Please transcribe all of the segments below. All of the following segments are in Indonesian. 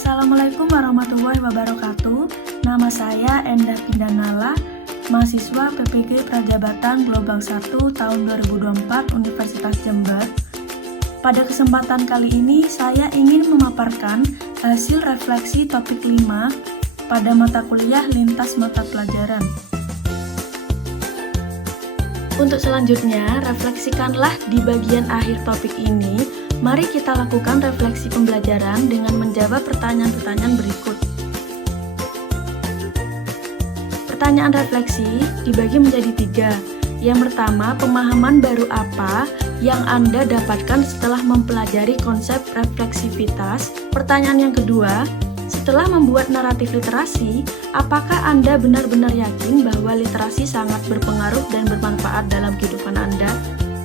Assalamualaikum warahmatullahi wabarakatuh. Nama saya Endah Pindanala, mahasiswa PPG Prajabatan Gelombang 1 tahun 2024 Universitas Jember. Pada kesempatan kali ini saya ingin memaparkan hasil refleksi topik 5 pada mata kuliah lintas mata pelajaran. Untuk selanjutnya, refleksikanlah di bagian akhir topik ini. Mari kita lakukan refleksi pembelajaran dengan menjawab pertanyaan-pertanyaan berikut. Pertanyaan refleksi dibagi menjadi 3. Yang pertama, pemahaman baru apa yang Anda dapatkan setelah mempelajari konsep refleksivitas? Pertanyaan yang kedua, setelah membuat naratif literasi, apakah Anda benar-benar yakin bahwa literasi sangat berpengaruh dan bermanfaat dalam kehidupan Anda?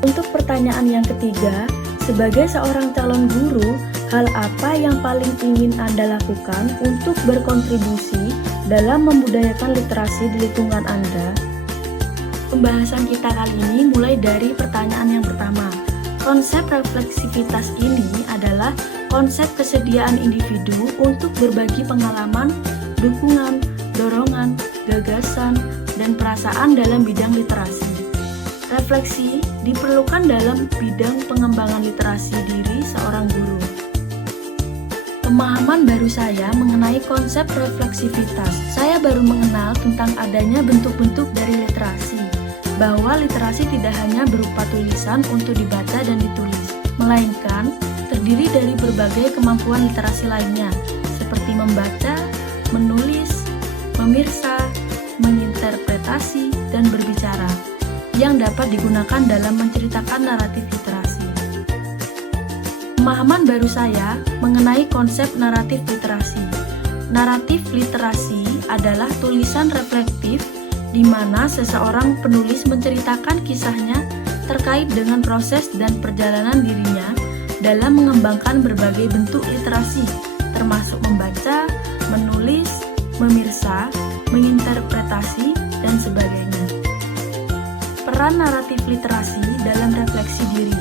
Untuk pertanyaan yang ketiga, sebagai seorang calon guru, hal apa yang paling ingin Anda lakukan untuk berkontribusi dalam membudayakan literasi di lingkungan Anda? Pembahasan kita kali ini mulai dari pertanyaan yang pertama. Konsep refleksivitas ini adalah konsep kesediaan individu untuk berbagi pengalaman, dukungan, dorongan, gagasan, dan perasaan dalam bidang literasi. Refleksi diperlukan dalam bidang pengembangan literasi diri seorang guru. Pemahaman baru saya mengenai konsep refleksivitas. Saya baru mengenal tentang adanya bentuk-bentuk dari literasi, bahwa literasi tidak hanya berupa tulisan untuk dibaca dan ditulis, melainkan terdiri dari berbagai kemampuan literasi lainnya, seperti membaca, menulis, memirsa, menginterpretasi, dan berbicara, yang dapat digunakan dalam menceritakan naratif literasi. Pemahaman baru saya mengenai konsep naratif literasi. Naratif literasi adalah tulisan reflektif di mana seseorang penulis menceritakan kisahnya terkait dengan proses dan perjalanan dirinya dalam mengembangkan berbagai bentuk literasi, termasuk membaca, menulis, memirsa, menginterpretasi, dan sebagainya. Peran naratif literasi dalam refleksi diri.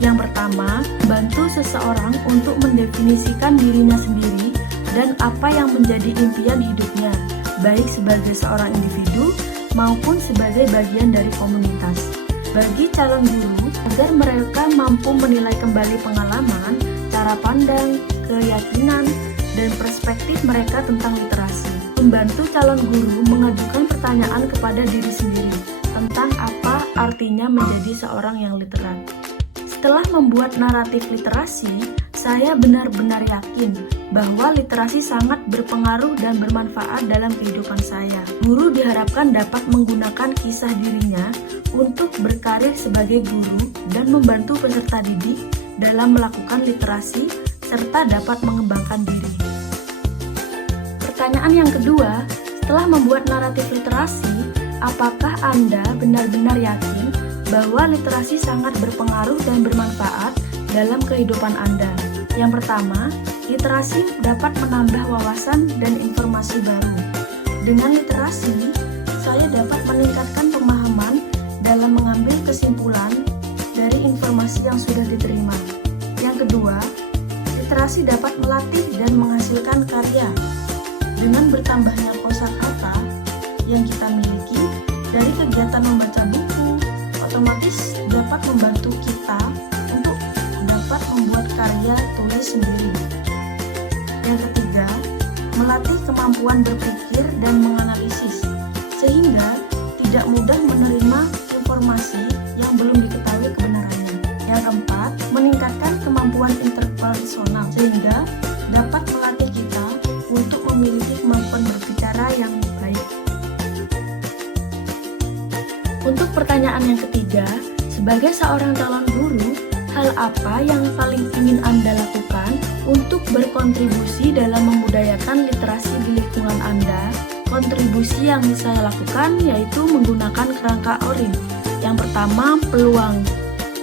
Yang pertama, membantu seseorang untuk mendefinisikan dirinya sendiri dan apa yang menjadi impian hidupnya, baik sebagai seorang individu maupun sebagai bagian dari komunitas. Bagi calon guru, agar mereka mampu menilai kembali pengalaman, cara pandang, keyakinan, dan perspektif mereka tentang literasi. Membantu calon guru mengajukan pertanyaan kepada diri sendiri tentang apa artinya menjadi seorang yang literat. Setelah membuat naratif literasi, saya benar-benar yakin bahwa literasi sangat berpengaruh dan bermanfaat dalam kehidupan saya. Guru diharapkan dapat menggunakan kisah dirinya untuk berkarir sebagai guru dan membantu peserta didik dalam melakukan literasi serta dapat mengembangkan diri. Pertanyaan yang kedua, setelah membuat naratif literasi, apakah Anda benar-benar yakin bahwa literasi sangat berpengaruh dan bermanfaat dalam kehidupan Anda? Yang pertama, literasi dapat menambah wawasan dan informasi baru. Dengan literasi, saya dapat meningkatkan pemahaman dalam mengambil kesimpulan dari informasi yang sudah diterima. Yang kedua, literasi dapat melatih dan menghasilkan karya. Dengan bertambahnya kosakata yang kita miliki dari kegiatan membaca buku, otomatis dapat membantu kita untuk dapat membuat karya tulis sendiri. Yang ketiga, melatih kemampuan berpikir dan menganalisis, sehingga tidak mudah menerima informasi yang belum diketahui kebenarannya. Yang keempat, meningkatkan kemampuan interpersonal, sehingga dapat melatih kita untuk memiliki kemampuan berbicara yang baik. Untuk pertanyaan yang ketiga, sebagai seorang calon guru, hal apa yang paling ingin Anda lakukan untuk berkontribusi dalam membudayakan literasi di lingkungan Anda? Kontribusi yang saya lakukan yaitu menggunakan kerangka ORIN. Yang pertama, peluang.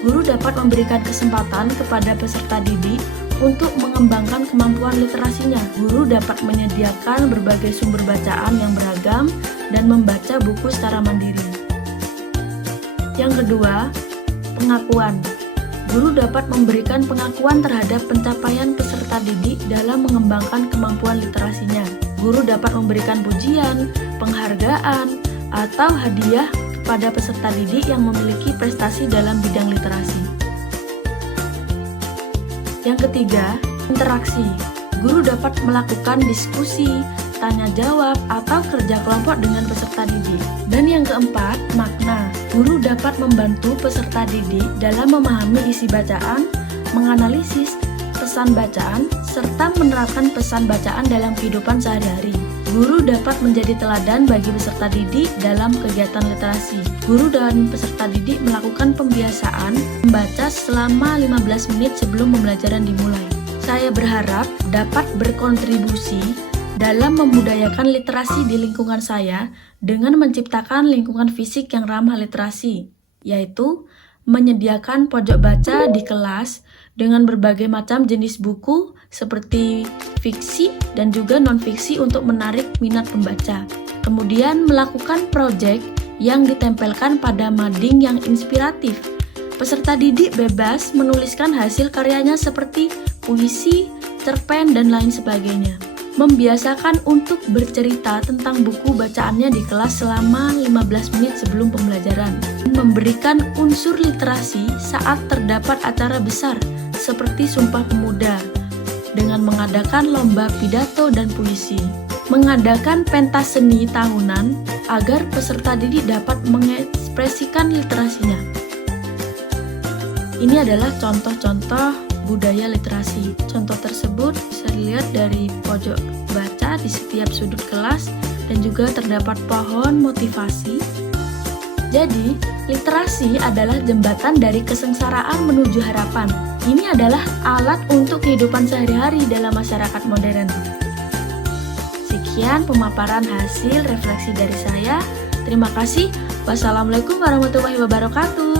Guru dapat memberikan kesempatan kepada peserta didik untuk mengembangkan kemampuan literasinya. Guru dapat menyediakan berbagai sumber bacaan yang beragam dan membaca buku secara mandiri. Yang kedua, pengakuan. Guru dapat memberikan pengakuan terhadap pencapaian peserta didik dalam mengembangkan kemampuan literasinya. Guru dapat memberikan pujian, penghargaan, atau hadiah kepada peserta didik yang memiliki prestasi dalam bidang literasi. Yang ketiga, interaksi. Guru dapat melakukan diskusi, tanya jawab, atau kerja kelompok dengan peserta didik. Dan yang keempat, makna. Guru dapat membantu peserta didik dalam memahami isi bacaan, menganalisis pesan bacaan, serta menerapkan pesan bacaan dalam kehidupan sehari-hari. Guru dapat menjadi teladan bagi peserta didik dalam kegiatan literasi. Guru dan peserta didik melakukan pembiasaan membaca selama 15 menit sebelum pembelajaran dimulai. Saya berharap dapat berkontribusi dalam membudayakan literasi di lingkungan saya dengan menciptakan lingkungan fisik yang ramah literasi, yaitu menyediakan pojok baca di kelas dengan berbagai macam jenis buku seperti fiksi dan juga non-fiksi untuk menarik minat pembaca. Kemudian melakukan proyek yang ditempelkan pada mading yang inspiratif. Peserta didik bebas menuliskan hasil karyanya seperti puisi, cerpen, dan lain sebagainya. Membiasakan untuk bercerita tentang buku bacaannya di kelas selama 15 menit sebelum pembelajaran. Memberikan unsur literasi saat terdapat acara besar seperti Sumpah Pemuda dengan mengadakan lomba pidato dan puisi. Mengadakan pentas seni tahunan agar peserta didik dapat mengekspresikan literasinya. Ini adalah contoh-contoh budaya literasi. Contoh tersebut bisa dilihat dari pojok baca di setiap sudut kelas dan juga terdapat pohon motivasi. Jadi, literasi adalah jembatan dari kesengsaraan menuju harapan. Ini adalah alat untuk kehidupan sehari-hari dalam masyarakat modern. Sekian pemaparan hasil refleksi dari saya. Terima kasih. Wassalamualaikum warahmatullahi wabarakatuh.